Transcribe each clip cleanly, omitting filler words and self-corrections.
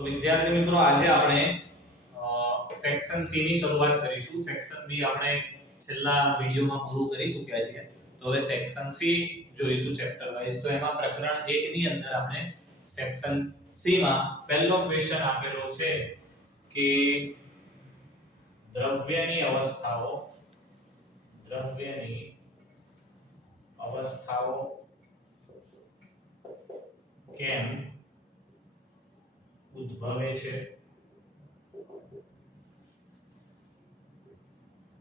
તો વિદ્યાર્થી મિત્રો આજે આપણે સેક્શન સી ની શરૂઆત કરીશું. સેક્શન બી આપણે છેલ્લા વિડિયોમાં પૂરું કરી ચૂક્યા છીએ. તો હવે સેક્શન સી જોઈશું ચેપ્ટર વાઇઝ. તો એમાં પ્રકરણ 1 ની અંદર આપણે સેક્શન સી માં પહેલો ક્વેશ્ચન આપેલો છે કે દ્રવ્યની અવસ્થાઓ કેમ ઉદ્ભવે છે?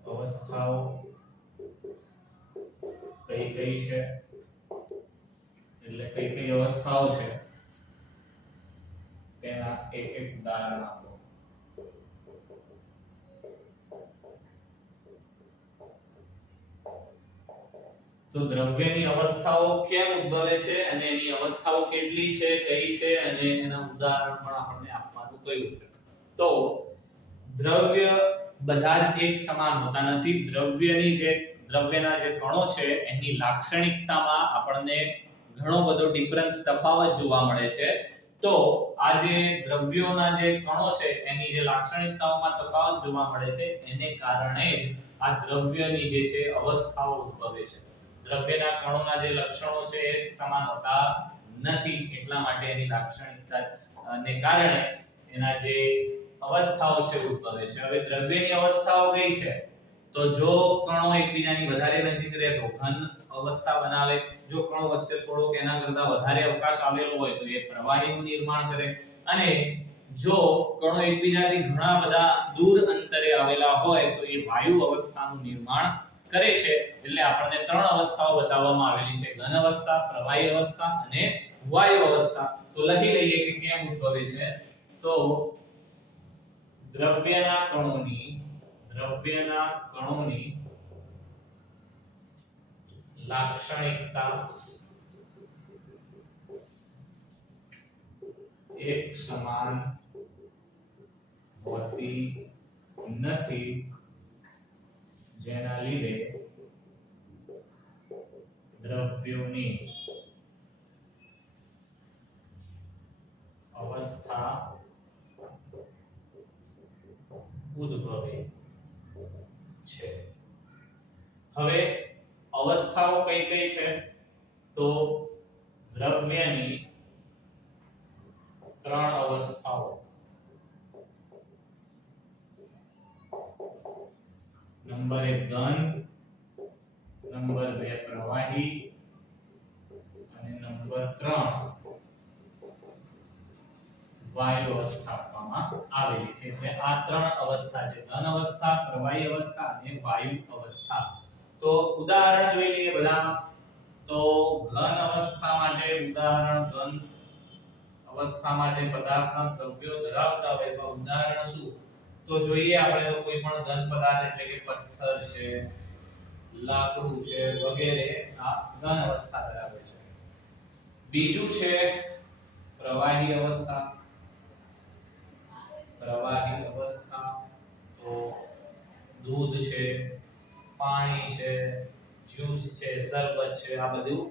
અવસ્થાઓ કઈ છે, એટલે કઈ અવસ્થાઓ છે તેના એક ઉદાહરણ આપો. તો દ્રવ્યની અવસ્થાઓ કેમ ઉદ્ભવે છે અને એની અવસ્થાઓ કેટલી છે, કઈ છે અને એના ઉદાહરણ પણ આપણને આપવાનું કહ્યું છે. તો દ્રવ્ય બધા જ એક સમાન હોતા નથી. દ્રવ્યના જે કણો છે એની લાક્ષણિકતામાં આપણને ઘણો બધો ડિફરન્સ તફાવત જોવા મળે છે. તો આ જે દ્રવ્યોના જે કણો છે એની જે લાક્ષણિકતાઓમાં તફાવત જોવા મળે છે એને કારણે જ આ દ્રવ્યની જે છે અવસ્થાઓ ઉદ્ભવે છે. દ્રવ્યના કણોના જે લક્ષણો છે એ સમાન હોતા નથી, એટલા માટે એની લાક્ષણિકતાને કારણે એના જે અવસ્થાઓ છે ઉદ્ભવે છે. હવે દ્રવ્યની અવસ્થાઓ કઈ છે? તો જો કણો એકબીજાની વધારે નજીક રહે તો ઘન અવસ્થા બનાવે. જો કણો વચ્ચે થોડોક એના કરતા વધારે અવકાશ આવેલો હોય તો એ પ્રવાહીનું નિર્માણ કરે. અને જો કણો એકબીજાથી ઘણા બધા દૂર અંતરે આવેલા હોય તો એ વાયુ અવસ્થાનું નિર્માણ કરે છે. એટલે આપણને ત્રણ અવસ્થાઓ બતાવવામાં આવેલી છે: ઘન અવસ્થા, પ્રવાહી અવસ્થા અને વાયુ અવસ્થા. તો લખી લઈએ કે કેમ ઉદ્ભવે છે. તો દ્રવ્યના કણોની લાક્ષણિકતા એક સમાન હોતી નથી, જેના લીધે દ્રવ્યોની અવસ્થા ઉદ્ભવે છે. હવે અવસ્થાઓ કઈ છે? તો દ્રવ્યની ત્રણ અવસ્થાઓ. નંબર 1 ઘન, નંબર 2 પ્રવાહી અને નંબર 3 વાયુ અવસ્થા આપવામાં આવેલી છે. એટલે આ ત્રણ અવસ્થા છે: ઘન અવસ્થા, પ્રવાહી અવસ્થા અને વાયુ અવસ્થા. તો ઉદાહરણ જોઈ લઈએ બધા. તો ઘન અવસ્થા માટે ઉદાહરણ, ઘન અવસ્થામાં જે પદાર્થના દ્રવ્યો ધરાવતા હોય તો ઉદાહરણ શું? તો જોઈએ આપણે તો કોઈ પણ ઘન પદાર્થ એટલે કે પથ્થર છે, લાકડું છે વગેરે આ ઘન અવસ્થા ધરાવે છે. બીજું છે પ્રવાહી અવસ્થા. તો દૂધ છે, પાણી છે, જ્યુસ છે, શરબત છે, આ બધું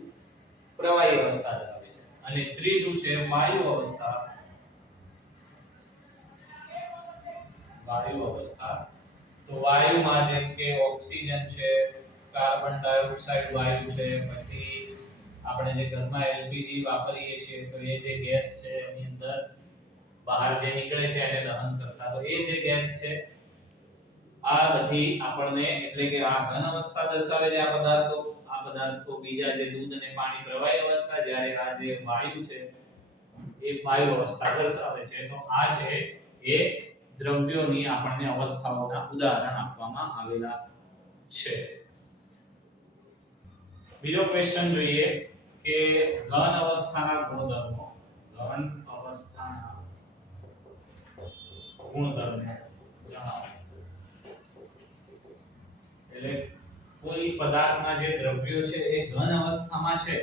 પ્રવાહી અવસ્થા ધરાવે છે. અને ત્રીજું છે વાયુ અવસ્થા. તો વાયુમાં જેમ કે ઓક્સિજન છે, કાર્બન ડાયોક્સાઇડ વાયુ છે, પછી આપણે જે ઘરમાં એલપીજી વાપરીએ છીએ તો એ જે ગેસ છે એની અંદર બહાર જે નીકળે છે એને દહન કરતા, તો એ જે ગેસ છે આ બધી આપણને, એટલે કે આ ઘન અવસ્થા દર્શાવે છે આ પદાર્થો બીજા જે દૂધ અને પાણી પ્રવાહી અવસ્થા, જ્યારે આ જે વાયુ છે એ વાયુ અવસ્થા દર્શાવે છે. તો આ છે એ દ્રવ્યોની આપણને અવસ્થાઓના ઉદાહરણ આપવામાં આવેલા છે. બીજો ક્વેશ્ચન જોઈએ કે ઘન અવસ્થાના ગુણધર્મો. જણાવો. એટલે કોઈ પદાર્થના જે દ્રવ્યો છે એ ઘન અવસ્થામાં છે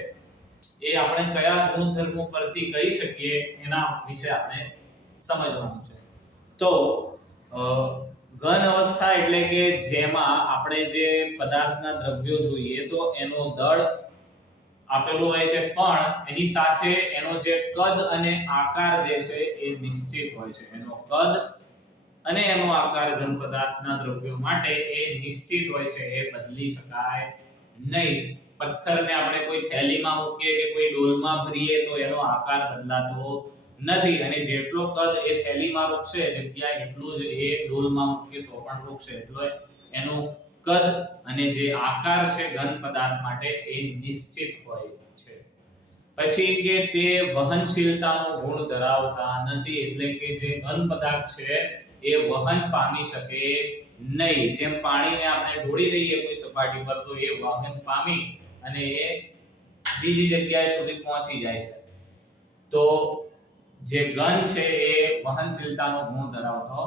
એ આપણે કયા ગુણધર્મો પરથી કહી શકીએ એના વિશે આપણે સમજવાનું છે. તો ઘન અવસ્થા એટલે કે જેમાં આપણે જે પદાર્થના દ્રવ્યો જોઈએ તો એનો દળ આપેલું હોય છે, પણ એની સાથે એનો જે કદ અને આકાર જે છે એ નિશ્ચિત હોય છે. એનો કદ અને એનો આકાર ઘન પદાર્થના દ્રવ્યો માટે એ નિશ્ચિત હોય છે, એ બદલી શકાય નહીં. પથ્થરને આપણે કોઈ થેલીમાં મૂકીએ કે કોઈ ડોલમાં ભરીએ તો એનો આકાર બદલાતો નથી, અને જેટલો કદ એ થેલીમાં રોકશે જગ્યા એટલું જ એ ડોલમાં મૂકીએ તો પણ રોકશે. એટલે એનું કદ અને જે આકાર છે ઘન પદાર્થ માટે એ નિશ્ચિત હોય છે. પછી કે તે વહનશીલતાનો ગુણ ધરાવતા નથી, એટલે કે જે ઘન પદાર્થ છે એ વહન પામી શકે નહીં. જેમ પાણીને આપણે ઢોળી દઈએ કોઈ સપાટી પર તો એ વહન પામી અને એ બીજી જગ્યાએ સુધી પહોંચી જાય છે. તો જે ઘન છે એ વહનશીલતાનો ગુણ ધરાવતો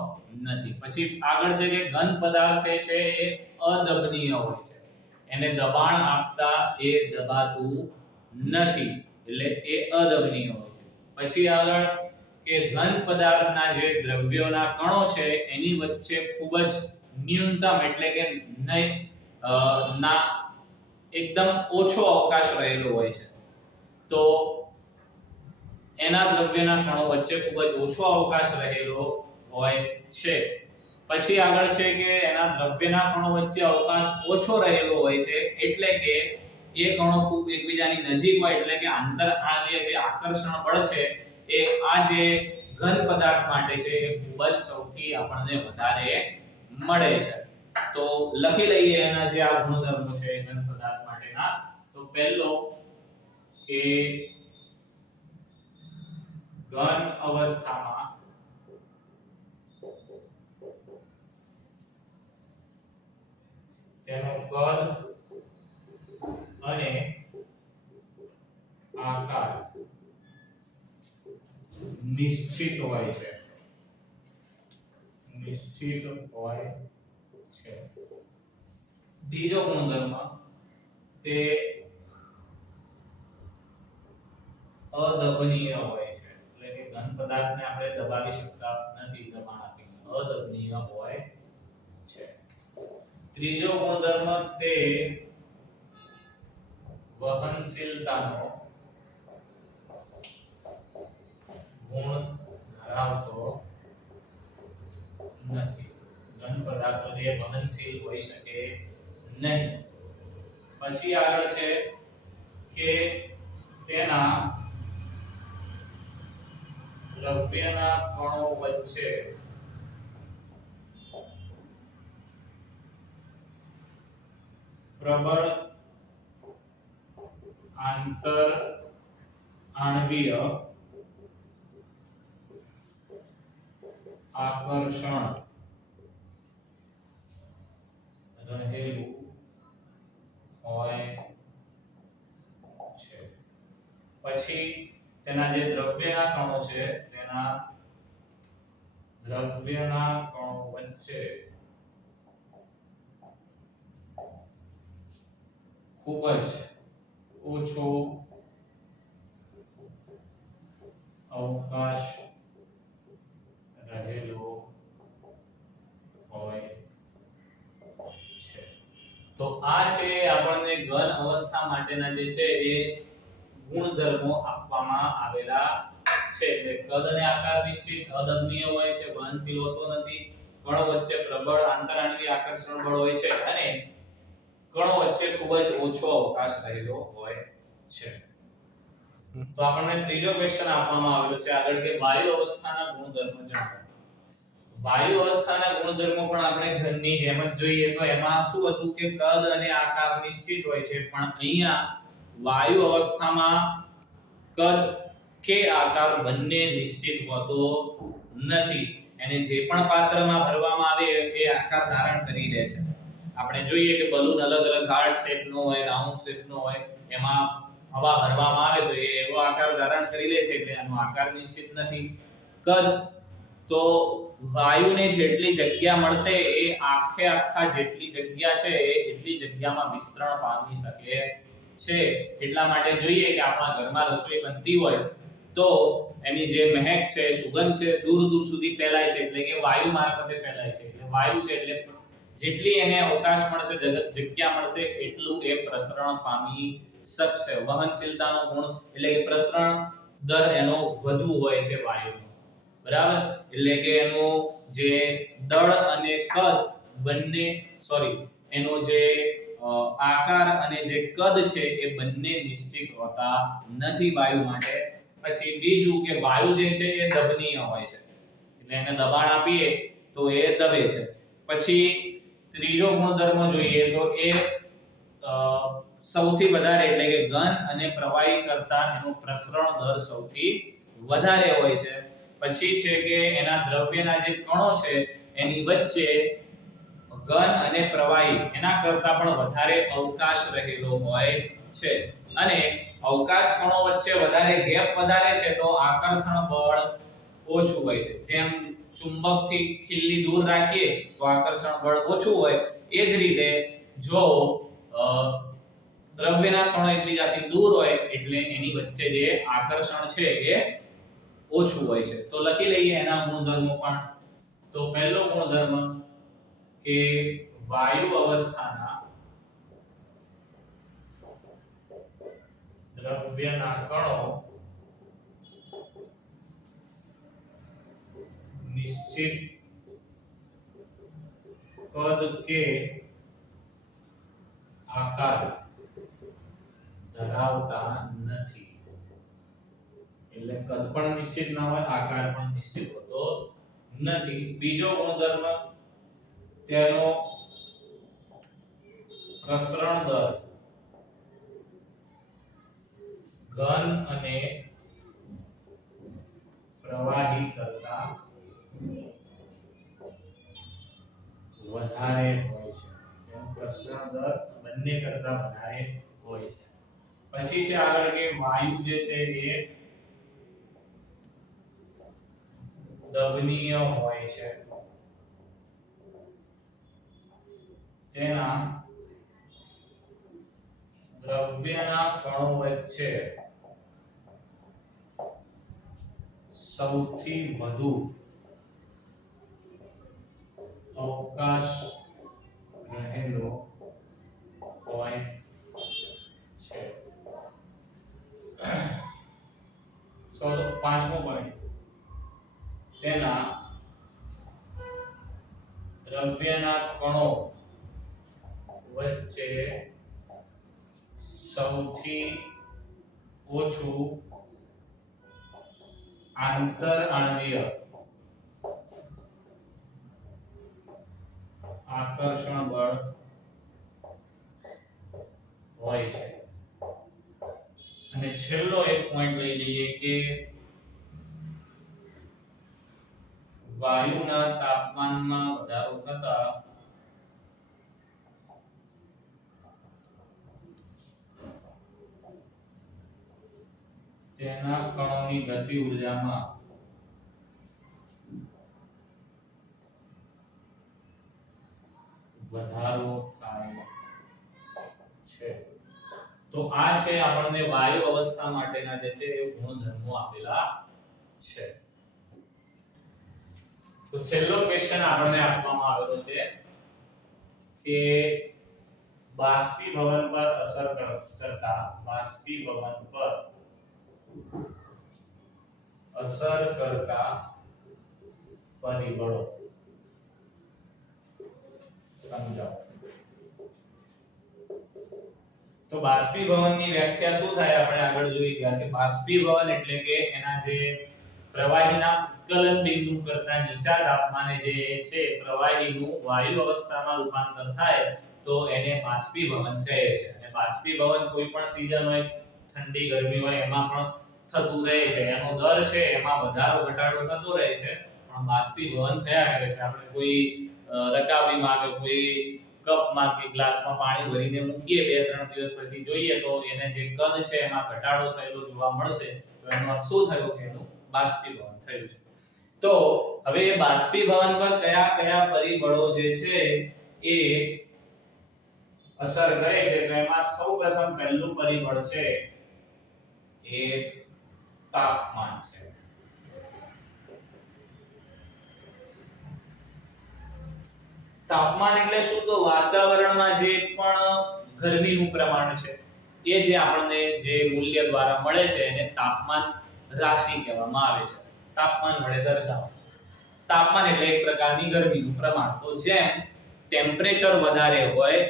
નથી. પછી આગળ છે કે ઘન પદાર્થ છે એ અદબનીય હોય છે. એને દબાણ આપતા એ દબાતું નથી, એટલે એ અદબનીય હોય છે. પછી આગળ કે ઘન પદાર્થના જે દ્રવ્યોના કણો છે એની વચ્ચે ખૂબ જ ન્યૂનતમ એટલે કે ના એકદમ ઓછો અવકાશ રહેલો હોય છે. તો એના દ્રવ્યના કણો વચ્ચે ખૂબ જ ઓછો અવકાશ રહેલો હોય છે. પછી આગળ છે કે એના દ્રવ્યના કણો વચ્ચે અવકાશ ઓછો રહેલો હોય છે, એટલે કે એ કણો ખૂબ એકબીજાની નજીક હોય, એટલે કે આંતરઆણ્વીય જે આકર્ષણ બળ છે એ આ જે ઘન પદાર્થ માટે છે એ ખૂબ જ સૌથી આપણને વધારે મળે છે. તો લખી લઈએ એના જે આ ગુણધર્મો છે ઘન પદાર્થ માટેના. તો પહેલો કે ઘન અવસ્થામાં તેનો કદ અને આકાર નિશ્ચિત હોય છે. નિશ્ચિત હોય છે. બીજો ગુણધર્મ તે અદબનીય હોય છે, એટલે કે ઘન પદાર્થને આપણે દબાવી શકતા નથી દબાણ આપીને. અદબનીય હોય છે. ત્રીજો ગુણધર્મ તે વહનશીલતાનો ગુણ ધરાવતો નથી. ઘન પદાર્થો જે વહનશીલ હોઈ શકે નહીં. પછી આગળ છે કે તેના દ્રવ્યના કણો વચ્ચે પ્રબળ આંતર આણ્વીય આકર્ષણ રહેલું હોય છે. પછી તેના જે દ્રવ્યના કણો છે તેના દ્રવ્યના કણો વચ્ચે ખૂબ જ ઓછો અવકાશ રહેલો હોય છે. તો આ છે આપણને ઘન અવસ્થા માટેના જે છે એ ગુણધર્મો આપવામાં આવેલા છે. એટલે કદ અને આકાર નિશ્ચિત અદબનીય હોય છે, વહનશીલ હોતો નથી, કણો વચ્ચે પ્રબળ આંતરઆણ્વીય આકર્ષણ બળ હોય છે, અને કણો વચ્ચે ખૂબ જ ઓછો અવકાશ રહેલો હોય છે. તો આપણને ત્રીજો ક્વેશ્ચન આપવામાં આવેલો છે આગળ કે વાયુ અવસ્થાના ગુણધર્મો જણાવો. વાયુ અવસ્થાના ગુણધર્મો પણ આપણે ઘનની જેમ જ જોઈએ તો એમાં શું હતું કે કદ અને આકાર નિશ્ચિત હોય છે, પણ અહીંયા વાયુ અવસ્થામાં કદ કે આકાર બંને નિશ્ચિત હોતો નથી. એને જે પણ પાત્રમાં ભરવામાં આવે એ આકાર ધારણ કરી લે છે. આપણે જોઈએ કે બલૂન અલગ અલગ હાર્ટ શેપનો હોય, રાઉન્ડ શેપનો હોય, એમાં હવા ભરવામાં આવે તો એ એવો આકાર ધારણ કરી લે છે, એટલે એનો આકાર નિશ્ચિત નથી. કદ તો વાયુને જેટલી જગ્યા મળશે એ આખા જેટલી જગ્યા છે એ એટલી જગ્યામાં વિસ્તરણ પામી શકે છે. એટલા માટે જોઈએ કે આપણા ઘરમાં રસોઈ બનતી હોય તો એની જે મહેક છે, સુગંધ છે, દૂર દૂર સુધી ફેલાય છે, એટલે કે વાયુ મારફતે ફેલાય છે. એટલે વાયુ છે એટલે જેટલી એને અવકાશ મળશે, જગ્યા મળશે, એટલું એ પ્રસરણ પામી શકશે. વહનશીલતાનો ગુણ એટલે કે પ્રસરણ દર એનો વધુ હોય છે વાયુનો, બરાબર. એટલે કે એનો જે દળ અને કદ બંને એનો જે આકાર અને જે કદ છે એ બંને નિશ્ચિત હોતા નથી વાયુ માટે. પછી બીજું કે વાયુ જે છે એ દબનીય હોય છે, એટલે એને દબાણ આપીએ તો એ દબે છે. પછી ત્રીજો ગુણધર્મ જોઈએ તો એ સૌથી વધારે એટલે કે ઘન અને પ્રવાહી કરતા એનો પ્રસરણ દર સૌથી વધારે હોય છે. પછી છે કે એના દ્રવ્યના જે કણો છે એની વચ્ચે ઘન અને પ્રવાહી એના કરતા પણ વધારે અવકાશ રહેલો હોય છે. અને અવકાશ કણો વચ્ચે વધારે ગેપ વધારે છે તો આકર્ષણ બળ ઓછું હોય છે. જેમ ચુંબકથી ખીલ્લી દૂર રાખીએ તો આકર્ષણ બળ ઓછું હોય, એ જ રીતે જો દ્રવ્યના કણો એકબીજાથી દૂર હોય એટલે એની વચ્ચે જે આકર્ષણ છે એ ઓછું હોય છે. તો લખી લઈએ એના ગુણધર્મો પણ. તો પહેલો ગુણધર્મ કે વાયુ અવસ્થાના દ્રવ્યના કણો નિશ્ચિત કદ કે આકાર ધરાવતા નથી. એટલે કદ પણ નિશ્ચિત ન હોય, આકાર પણ નિશ્ચિત હોતો નથી. બીજો ગુણધર્મ તેનો પ્રસરણ દર ઘન અને પ્રવાહી કરતા વધારે હોય છે. તેનો પ્રસરણ દર બંને કરતા વધારે હોય છે. પછી છે આગળ કે વાયુ જે છે એ દબનીય હોય છે. તેના દ્રવ્યના કણો વચ્ચે સૌથી વધુ અવકાશ રહેલો હોય છે. પાંચમો પોઈન્ટ, તેના દ્રવ્યના કણો વચ્ચે સૌથી ઓછું આંતરઆણવીય આકર્ષણ બળ હોય છે. અને છેલ્લો એક પોઈન્ટ લઈ લઈએ કે વાયુના તાપમાનમાં વધારો થતા તેના કણોની ગતિ ઊર્જામાં વધારો થાય છે. તો આ છે આપણને વાયુ અવસ્થા માટેના જે છે એ ગુણધર્મો આપેલા છે. તો છેલ્લો ક્વેશ્ચન આપણને આપવામાં આવેલો છે કે બાષ્પીભવન પર અસર કરતા પરિબળો સમજાવો. તો બાષ્પીભવનની વ્યાખ્યા શું થાય આપણે આગળ જોઈ ગયા કે બાષ્પીભવન એટલે કે એના જે પ્રવાહીના ઉત્કલન બિંદુ કરતા નીચા તાપમાને જે છે પ્રવાહીનું વાયુ અવસ્થામાં રૂપાંતર થાય તો એને બાષ્પીભવન કહે છે. અને બાષ્પીભવન કોઈ પણ સીઝન હોય, ઠંડી ગરમી હોય એમાં પણ થતું રહે છે. એનો દર છે એમાં વધારો ઘટાડો થતો રહે છે, પણ બાષ્પીભવન થયા કરે છે. આપણે કોઈ રકાબીમાં કે કોઈ કપમાં કે ગ્લાસમાં પાણી ભરીને મૂકીએ 2-3 દિવસ પછી જોઈએ તો એને જે કદ છે એમાં ઘટાડો થયેલો જોવા મળશે. તો એનો અર્થ શું થયો કે એનું બાષ્પીભવન થયું છે. તો હવે એ બાષ્પીભવન પર કયા કયા પરિબળો જે છે એ અસર કરે છે, તો એમાં સૌપ્રથમ પહેલું પરિબળ છે એ તાપમાન છે. તાપમાન એટલે શું? તો વાતાવરણમાં જે પણ ગરમીનું પ્રમાણ છે એ જે આપણને જે મૂલ્ય દ્વારા મળે છે એને તાપમાન રાશિ કહેવામાં આવે છે. તાપમાન વડે દર્શાવાય છે. તાપમાન એટલે એક પ્રકારની ગરમીનું પ્રમાણ. તો જેમ ટેમ્પરેચર વધારે હોય,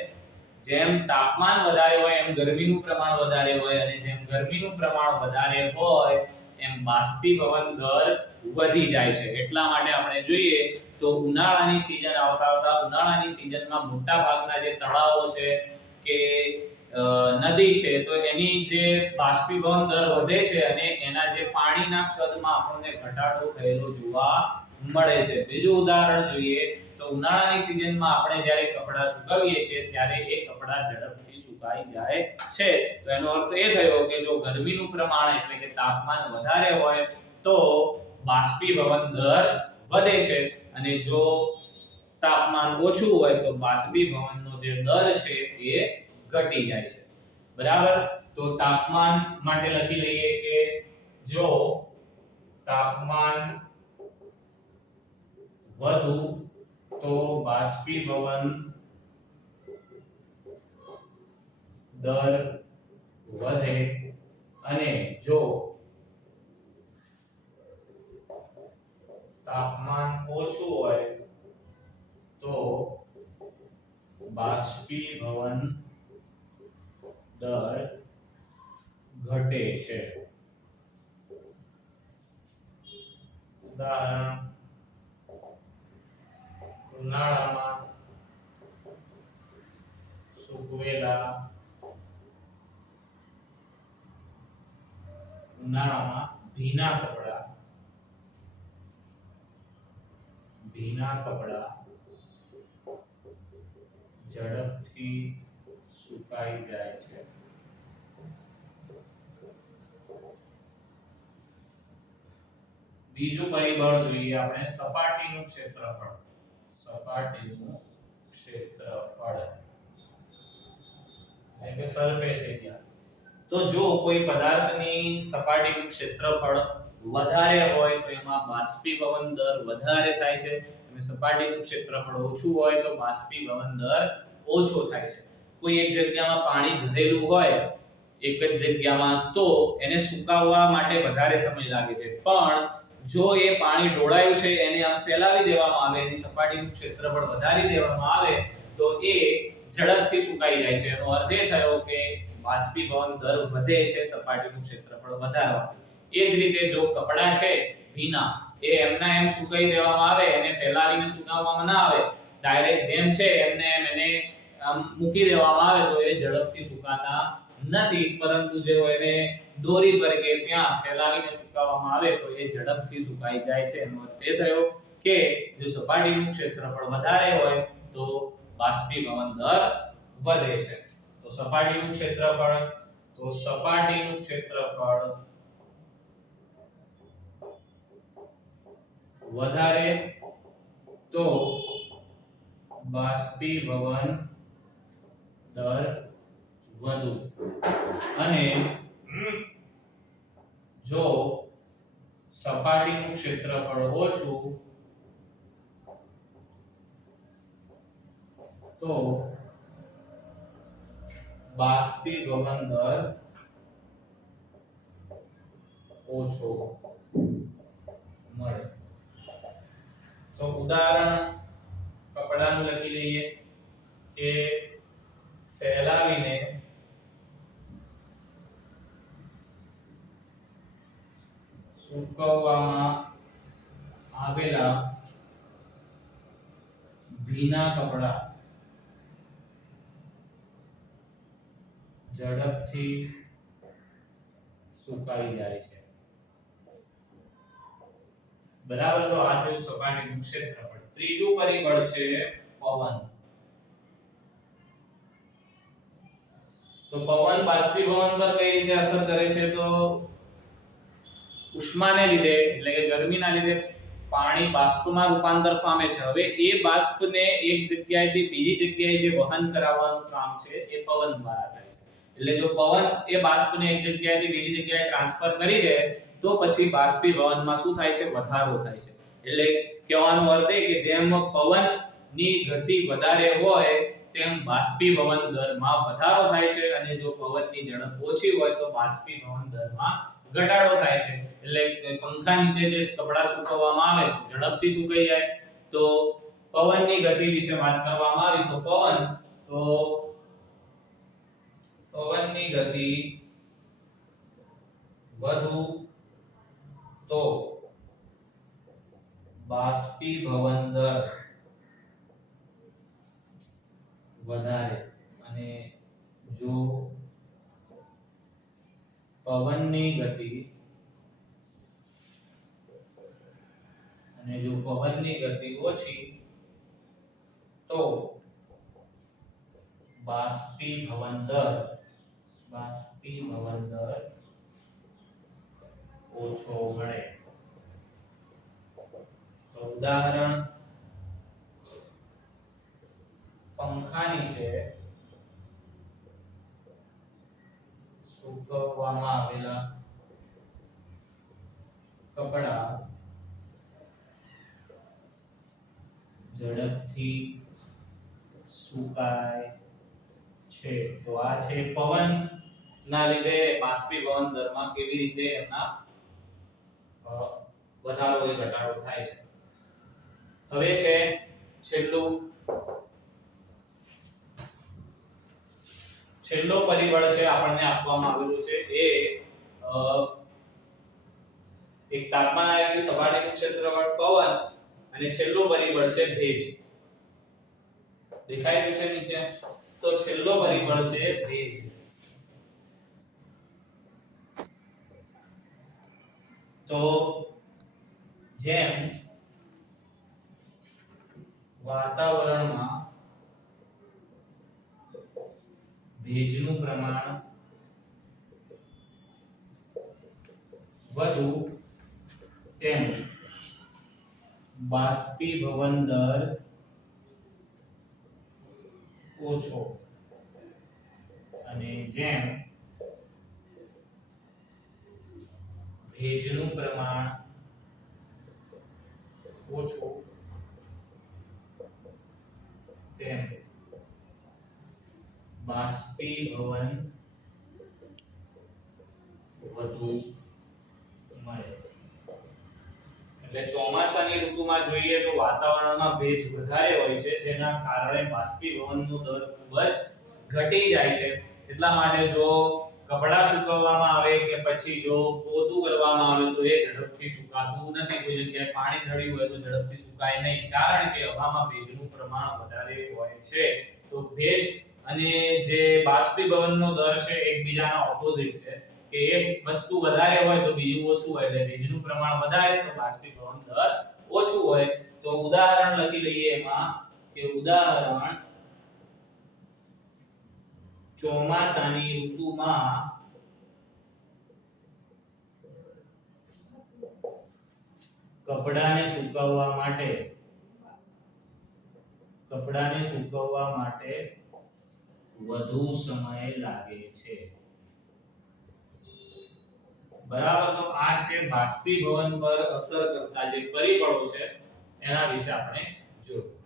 જેમ તાપમાન વધારે હોય એમ ગરમીનું પ્રમાણ વધારે હોય, અને જેમ ગરમીનું પ્રમાણ વધારે હોય એમ બાષ્પીભવન દર વધી જાય છે. એટલા માટે આપણે જોઈએ તો ઉનાળાની સીઝન આવતા ઉનાળાની સીઝનમાં મોટા ભાગના જે તળાવો છે કે નદી છે તો એની જે બાષ્પીભવન દર વધે છે અને એના જે પાણીના કદમાં આપણને ઘટાડો થયેલો જોવા મળે છે. બીજું ઉદાહરણ જોઈએ તો ઉનાળાની સીઝનમાં આપણે જ્યારે કપડાં સુકવીએ છીએ ત્યારે એ કપડાં ઝડપથી સુકાઈ જાય છે. તો એનો અર્થ એ થયો કે જો ગરમીનું પ્રમાણ એટલે કે તાપમાન વધારે હોય તો બાષ્પીભવન દર વધે છે, અને જો તાપમાન ઓછું હોય તો બાષ્પીભવનનો જે દર છે એ ઘટી જાય છે. બરાબર. તો તાપમાન માટે લખી લઈએ કે જો તાપમાન વધુ તો બાષ્પીભવન દર વધે, અને જો તાપમાન ઓછું હોય તો બાષ્પીભવન દર ઘટે છે. ઉદાહરણ ઉનાળામાં સૂકવેલા ભીના કપડા ઝડપથી સુકાઈ જાય છે. બીજું પરિબળ જોઈએ આપણે સપાટીનું ક્ષેત્રફળ. એટલે કે સરફેસ એરિયા. તો જો કોઈ પદાર્થની સપાટીનું ક્ષેત્રફળ વધારે હોય તો એમાં બાષ્પીભવન દર વધારે થાય છે, અને સપાટીનું ક્ષેત્રફળ ઓછું હોય તો બાષ્પીભવન દર ઓછો થાય છે. કોઈ એક જગ્યામાં પાણી ભરેલું હોય એક જ જગ્યામાં તો એને સુકાવવા માટે વધારે સમય લાગે છે, પણ જો એ પાણી ઢોળાયું છે એને આમ ફેલાવી દેવામાં આવે, એની સપાટીનું ક્ષેત્રફળ વધારી દેવામાં આવે તો એ ઝડપથી સુકાઈ જાય છે. એનો અર્થ એ થયો કે બાષ્પીભવન દર વધે છે સપાટીનું ક્ષેત્રફળ વધારવાથી. એ જ રીતે જો કપડાં છે ભીના, એ એમના એમ સુકાઈ દેવામાં આવે, એને ફેલાવીને સુકાવવામાં ના આવે, ડાયરેક્ટ જેમ છે એમને એમ એને આમ મૂકી દેવામાં આવે તો એ ઝડપથી સુકાતા નથી, પરંતુ જો એને દોરી પર કે ત્યાં ફેલાવીને સુકાવવામાં આવે તો એ ઝડપથી સુકાઈ જાય છે. એનો અર્થ એ થયો કે જો સપાટીનું ક્ષેત્રફળ વધારે હોય તો બાષ્પીભવન દર વધે છે. તો સપાટીનું ક્ષેત્રફળ વધારે તો બાષ્પીભવન દર વધુ, અને જો સપાટીનું ક્ષેત્રફળ ઓછું તો બાષ્પીભવન દર ઓછો મળે. તો ઉદાહરણ કપડાનું લખી લઈએ કે ફેલાવીને સૂકવવામાં આવેલા ભીના કપડા ઝડપથી સુકાઈ જાય છે. બરાબર. તો આ થયું સપાટીનું ક્ષેત્રફળ. ત્રીજું પરિબળ છે પવન. તો પવન બાષ્પીભવન પર કઈ રીતે અસર કરે છે? તો ઉષ્માને લીધે એટલે કે ગરમીના લીધે પાણી બાષ્પમાં રૂપાંતર પામે છે. હવે એ બાષ્પને એક જગ્યાએથી બીજી જગ્યાએ જે વહન કરાવવાનું કામ છે એ પવન દ્વારા થાય છે. એટલે જો પવન એ બાષ્પને એક જગ્યાએથી બીજી જગ્યાએ ટ્રાન્સફર કરી દે તો પછી બાષ્પીભવનમાં શું થાય છે? વધારો થાય છે. એટલે કહેવાનો અર્થ એ કે જેમ પવનની ગતિ વધારે હોય તેમ બાષ્પીભવન દરમાં વધારો થાય છે અને જો પવનની ઝડપ ઓછી હોય તો બાષ્પીભવન દરમાં ઘટાડો થાય છે. એટલે પંખા નીચે જે કપડા સૂકવવામાં આવે ઝડપથી સુકાઈ જાય તો પવનની ગતિ વિશે વાત કરવામાં આવી તો પવનની ગતિ વધુ તો બાષ્પીભવન દર વધારે અને જો પવનની ગતિ ઓછી તો બાષ્પીભવન દર ઓછો મળે. તો ઉદાહરણ પંખા નીચે સૂકવવામાં આવેલા કપડા ઝડપથી સુકાય છે. તો આ છે પવન ના લીધે બાષ્પીભવન દરમાં કેવી રીતે એના વધારો કે ઘટાડો થાય છે. હવે છે છેલ્લો પરિબળ છે આપણને આપવામાં આવેલું છે એ એક તાપમાન આવેલું સપાટીનું ક્ષેત્રફળ પવન અને છેલ્લું પરિબળ છે ભેજ. દેખાય છે નીચે તો છેલ્લો પરિબળ છે ભેજ. તો જેમ વાતાવરણમાં ભેજનું પ્રમાણ વધુ તેમ બાષ્પીભવન દર ઓછો અને જેમ ભેજનું પ્રમાણ ઓછું તેમ બાષ્પીભવન વધુ મળે. એટલે ચોમાસાની ઋતુમાં જોઈએ તો વાતાવરણમાં ભેજ વધારે હોય છે જેના કારણે બાષ્પીભવનનો દર ખૂબ જ ઘટી જાય છે. એટલા માટે જો કપડા સૂકવવામાં આવે કે પછી જો પોતું કરવામાં આવે તો એ ઝડપથી સુકાતું નથી. કોઈ જગ્યાએ પાણી ઢળ્યું હોય તો ઝડપથી સુકાય નહીં કારણ કે હવામાં ભેજનું પ્રમાણ વધારે હોય છે. તો ભેજ અને જે બાષ્પીભવનનો દર છે એકબીજાના ઓપોઝિટ છે કે એક વસ્તુ વધારે હોય તો બીજું ઓછું હોય. એટલે ભેજનું પ્રમાણ વધારે તો બાષ્પીભવન દર ઓછું હોય. તો ઉદાહરણ લખી લઈએ એમાં કે ઉદાહરણ ચોમાસાની ઋતુમાં કપડાને સૂકવવા માટે વધુ સમય લાગે છે. બરાબર. તો આ છે બાષ્પીભવન પર અસર કરતા જે પરિબળો છે એના વિશે આપણે જોયું.